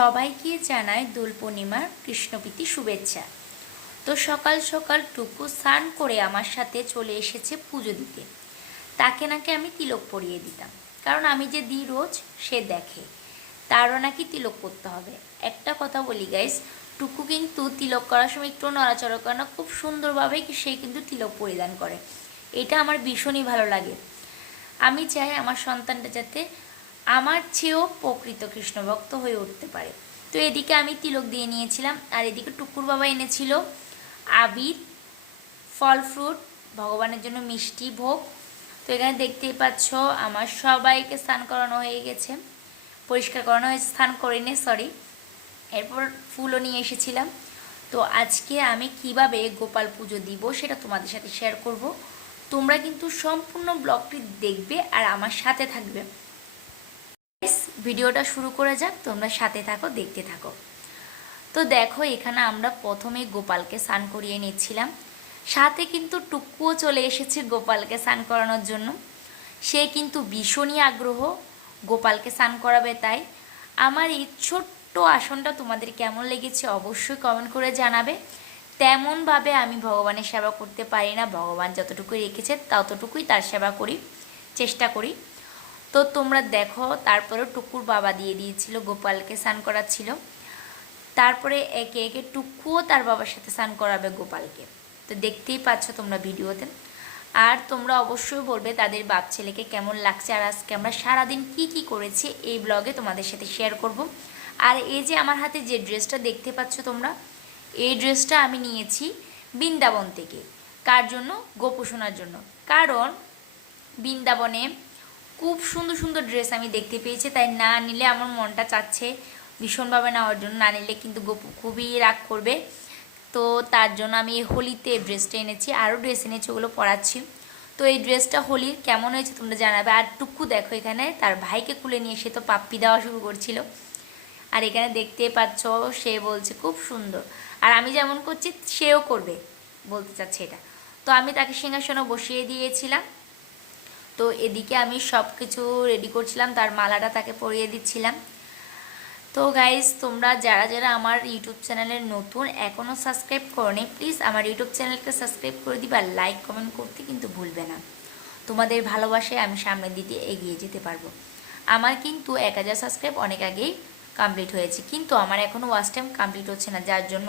সবাইকে জানাই দোল পূর্ণিমার কৃষ্ণপ্রীতি শুভেচ্ছা। তো সকাল সকাল টুকু স্নান করে আমার সাথে চলে এসেছে পুজো দিতে। তাকে নাকি আমি তিলক পরিয়ে দিতাম, কারণ আমি যে দিই রোজ সে দেখে, তারও নাকি তিলক করতে হবে। একটা কথা বলি গাইস, টুকু কিন্তু তিলক করার সময় একটু নড়াচড়া করে না, খুব সুন্দরভাবে সে কিন্তু তিলক পরিধান করে। এটা আমার ভীষণই ভালো লাগে। আমি চাই আমার সন্তানটা যাতে আমার চেয়েও প্রকৃত কৃষ্ণ ভক্ত হয়ে উঠতে পারে। তো এদিকে আমি তিলক দিয়ে নিয়েছিলাম, আর এদিকে টুকুর বাবা এনেছিল আবির, ফল ফ্রুট, ভগবানের জন্য মিষ্টি ভোগ। তো এখানে দেখতেই পাচ্ছ আমার সবাইকে স্নান করানো হয়ে গেছে, পরিষ্কার করানো হয়েছে, স্নান করিনি সরি। এরপর ফুলও নিয়ে এসেছিলাম। তো আজকে আমি কিভাবে গোপাল পুজো দিব সেটা তোমাদের সাথে শেয়ার করব। তোমরা কিন্তু সম্পূর্ণ ব্লগটি দেখবে আর আমার সাথে থাকবে। ভিডিওটা শুরু করে যাক, তোমরা সাথে থাকো, দেখতে থাকো। তো দেখো এখানে আমরা প্রথমে গোপালকে স্নান করিয়ে নিচ্ছিলাম, সাথে কিন্তু টুকুও চলে এসেছে গোপালকে স্নান করানোর জন্য। সে কিন্তু ভীষণই আগ্রহ গোপালকে স্নান করাবে। তাই আমার এই ছোট্ট আসনটা তোমাদের কেমন লেগেছে অবশ্যই কমেন্ট করে জানাবে। তেমনভাবে আমি ভগবানের সেবা করতে পারি না, ভগবান যতটুকু রেখেছে ততটুকুই তার সেবা করি, চেষ্টা করি। তো তোমরা দেখো তারপরে টুকুর বাবা দিয়ে দিয়েছিল, গোপালকে স্নান করাচ্ছিল। তারপরে একে একে টুকুও তার বাবার সাথে স্নান করাবে গোপালকে। তো দেখতেই পাচ্ছ তোমরা ভিডিওতে। আর তোমরা অবশ্যই বলবে তাদের বাপ ছেলেকে কেমন লাগছে, আর আজকে আমরা সারাদিন কি কি করেছি এই ব্লগে তোমাদের সাথে শেয়ার করব। আর এই যে আমার হাতে যে ড্রেসটা দেখতে পাচ্ছ তোমরা, এই ড্রেসটা আমি নিয়েছি বৃন্দাবন থেকে। কার জন্য? গোপু সোনার জন্য। কারণ বৃন্দাবনে খুব সুন্দর সুন্দর ড্রেস আমি দেখতে পেয়েছি, তাই না নিলে আমার মনটা চাচ্ছে ভীষণভাবে নেওয়ার জন্য। না নিলে কিন্তু গোপু খুবই রাগ করবে। তো তার জন্য আমি এই হোলিতে ড্রেসটা এনেছি, আরও ড্রেস এনেছি, ওগুলো পরাচ্ছি। তো এই ড্রেসটা হোলির কেমন হয়েছে তোমরা জানাবে। আর টুকু দেখো এখানে তার ভাইকে কুলে নিয়ে সে তো পাপ্পি দেওয়া শুরু করছিল। আর এখানে দেখতে পাচ্ছ সে বলছে খুব সুন্দর, আর আমি যেমন করছি সেও করবে বলতে চাচ্ছে এটা। তো আমি তাকে সিংহাসনে বসিয়ে দিয়েছিলাম। তো এদিকে আমি সব কিছু রেডি করছিলাম, তার মালাটা তাকে পরিয়ে দিচ্ছিলাম। তো গাইজ তোমরা যারা যারা আমার ইউটিউব চ্যানেলের নতুন এখনও সাবস্ক্রাইব করোনি, প্লিজ আমার ইউটিউব চ্যানেলকে সাবস্ক্রাইব করে দিবা, লাইক কমেন্ট করতে কিন্তু ভুলবে না। তোমাদের ভালোবাসায় আমি সামনের দিকে এগিয়ে যেতে পারবো। আমার কিন্তু 1000 সাবস্ক্রাইব অনেক আগেই কমপ্লিট হয়েছে, কিন্তু আমার এখনও ওয়াচ টাইম কমপ্লিট হচ্ছে না, যার জন্য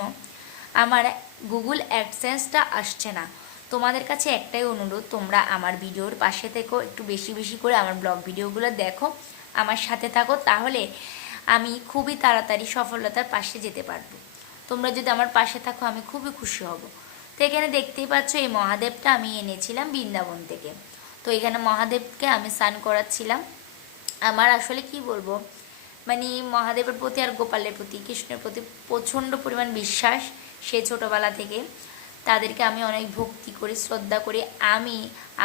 আমার গুগল অ্যাডসেন্সটা আসছে না। তোমাদের কাছে একটাই অনুরোধ, তোমরা আমার ভিডিওর পাশে থেকো, একটু বেশি বেশি করে আমার ব্লগ ভিডিওগুলো দেখো, আমার সাথে থাকো, তাহলে আমি খুবই তাড়াতাড়ি সফলতার পাশে যেতে পারবো। তোমরা যদি আমার পাশে থাকো আমি খুবই খুশি হব। তো এখানে দেখতেই পাচ্ছ এই মহাদেবটা আমি এনেছিলাম বৃন্দাবন থেকে। তো এখানে মহাদেবকে আমি স্নান করাচ্ছিলাম। আমার আসলে কি বলবো, মানে মহাদেবের প্রতি আর গোপালের প্রতি, কৃষ্ণের প্রতি প্রচণ্ড পরিমাণ বিশ্বাস সে ছোটোবেলা থেকে। তাদেরকে আমি অনেক ভক্তি করি, শ্রদ্ধা করি। আমি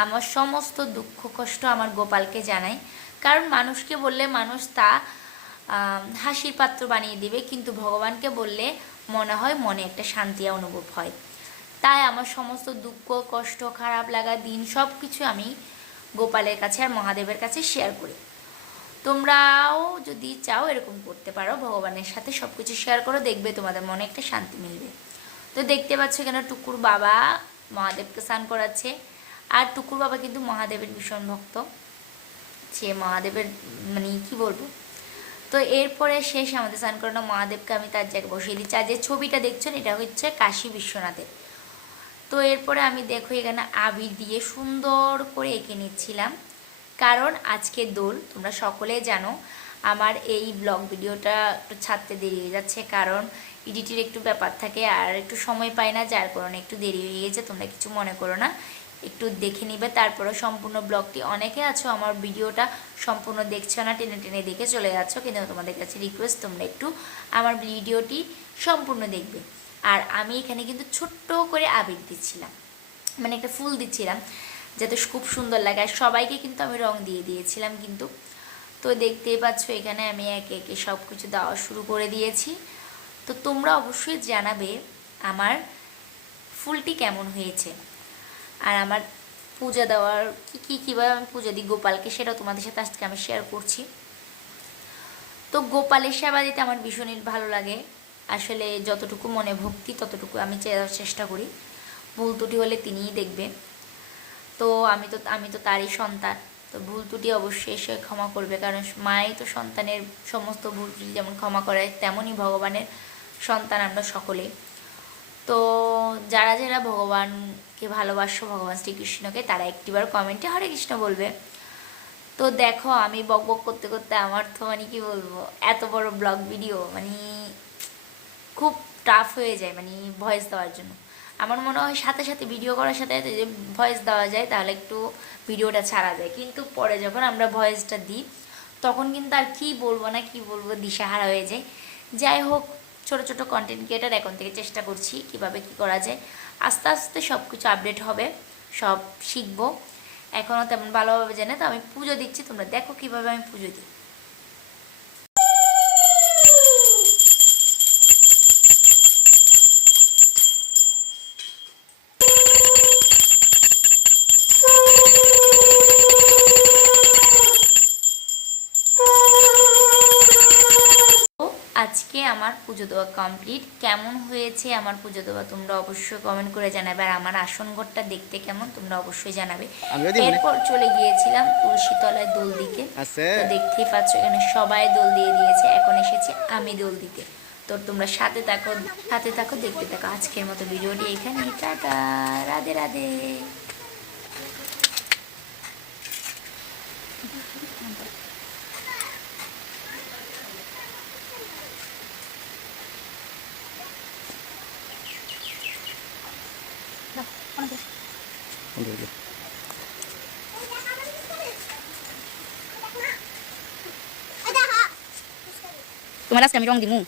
আমার সমস্ত দুঃখ কষ্ট আমার গোপালকে জানাই, কারণ মানুষকে বললে মানুষ তা হাসির পাত্র বানিয়ে দিবে, কিন্তু ভগবানকে বললে মনে হয় মনে একটা শান্তি অনুভব হয়। তাই আমার সমস্ত দুঃখ কষ্ট খারাপ লাগা দিন সব কিছু আমি গোপালের কাছে আর মহাদেবের কাছে শেয়ার করি। তোমরাও যদি চাও এরকম করতে পারো, ভগবানের সাথে সব কিছু শেয়ার করো, দেখবে তোমাদের মনে একটা শান্তি মিলবে। তো দেখতে পাচ্ছ এখানে টুকুর বাবা মহাদেবকে স্নান করাচ্ছে। আর টুকুর বাবা কিন্তু মহাদেবের ভীষণ ভক্ত, সে মহাদেবের মানে কি বলবো। তো এরপরে শেষ আমাদের স্নান করানো মহাদেবকে আমি তার জায়গায় বসিয়ে দিচ্ছি। আর যে ছবিটা দেখছেন এটা হচ্ছে কাশী বিশ্বনাথের। তো এরপরে আমি দেখো এখানে আবির দিয়ে সুন্দর করে এঁকে নিচ্ছিলাম, কারণ আজকে দোল, তোমরা সকলে জানো। আমার এই ব্লগ ভিডিওটা একটু ছাড়তে দেরি হয়ে যাচ্ছে, কারণ এডিটের একটু ব্যাপার থাকে আর একটু সময় পাই না, যার কারণে একটু দেরি হয়ে গেছে। তোমরা কিছু মনে করো না, একটু দেখে নিবে। তারপরে সম্পূর্ণ ব্লগটি, অনেকে আছো আমার ভিডিওটা সম্পূর্ণ দেখছো না, টেনে টেনে দেখে চলে যাচ্ছ, কিন্তু তোমাদের কাছে রিকোয়েস্ট তোমরা একটু আমার ভিডিওটি সম্পূর্ণ দেখবে। আর আমি এখানে কিন্তু ছোট্ট করে আবির দিচ্ছিলাম, মানে একটা ফুল দিচ্ছিলাম যাতে খুব সুন্দর লাগে। আর সবাইকে কিন্তু আমি রং দিয়ে দিয়েছিলাম কিন্তু। তো দেখতেই পাচ্ছ এখানে আমি একে একে সব কিছু দেওয়া শুরু করে দিয়েছি। তো তোমরা অবশ্যই জানাবে আমার ফুলটি কেমন হয়েছে, আর আমার পূজা দেওয়ার কীভাবে আমি পূজা দিই গোপালকে সেটাও তোমাদের সাথে আজকে আমি শেয়ার করছি। তো গোপালের সেবা দিতে আমার ভীষণই ভালো লাগে। আসলে যতটুকু মনে ভক্তি ততটুকু আমি চেষ্টা করি, ভুল ত্রুটি হলে তিনিই দেখবে। তো আমি তো তারই সন্তান, তো ভুল ত্রুটি অবশ্যই সে ক্ষমা করবে, কারণ মাই তো সন্তানের সমস্ত ভুল ত্রুটি যেমন ক্ষমা করে, তেমনই ভগবানের সন্তান আমরা সকলে। তো যারা যারা ভগবানকে ভালোবাসো, ভগবান শ্রীকৃষ্ণকে, তারা একটিবার কমেন্টে হরে কৃষ্ণ বলবে। তো দেখো আমি বক বক করতে করতে আমার তো মানে কি বলবো, এত বড় ব্লগ ভিডিও মানে খুব টাফ হয়ে যায় মানে ভয়েস দেওয়ার জন্য। আমার মনে হয় সাথে সাথে ভিডিও করার সাথে সাথে যে ভয়েস দেওয়া যায় তাহলে একটু ভিডিওটা ছাড়া যায়, কিন্তু পরে যখন আমরা ভয়েসটা দিই তখন কিন্তু আর কি বলবো না কি বলবো দিশাহারা হয়ে যায়। যাই হোক, ছোট ছোট কন্টেন্ট ক্রিয়েটার এখন থেকে চেষ্টা করছি কিভাবে কি করা যায়, আস্তে আস্তে সব কিছু আপডেট হবে, সব শিখবো। এখনও তেমন ভালোভাবে জানে, তো আমি পুজো দিচ্ছি, তোমরা দেখো কিভাবে আমি পুজো দিই। আজকে আমার পুজো দেওয়া কমপ্লিট। কেমন হয়েছে আমার পুজো দেওয়া তোমরা অবশ্যই কমেন্ট করে জানাবে, আর আমার আসন ঘরটা দেখতে কেমন তোমরা অবশ্যই জানাবে। এরপর চলে গিয়েছিলাম তুলসী তলায় দোল দিতে, তো দেখতেই পাচ্ছ এখানে সবাই দোল দিয়ে দিয়েছে, এখন এসেছি আমি দোল দিতে। তো তোমরা সাথে থাকো দেখতে থাকো। আজকের মতো ভিডিওটি এখানে, টাটা, রাধে রাধে। তোমার আজকে আমি রং দিমু।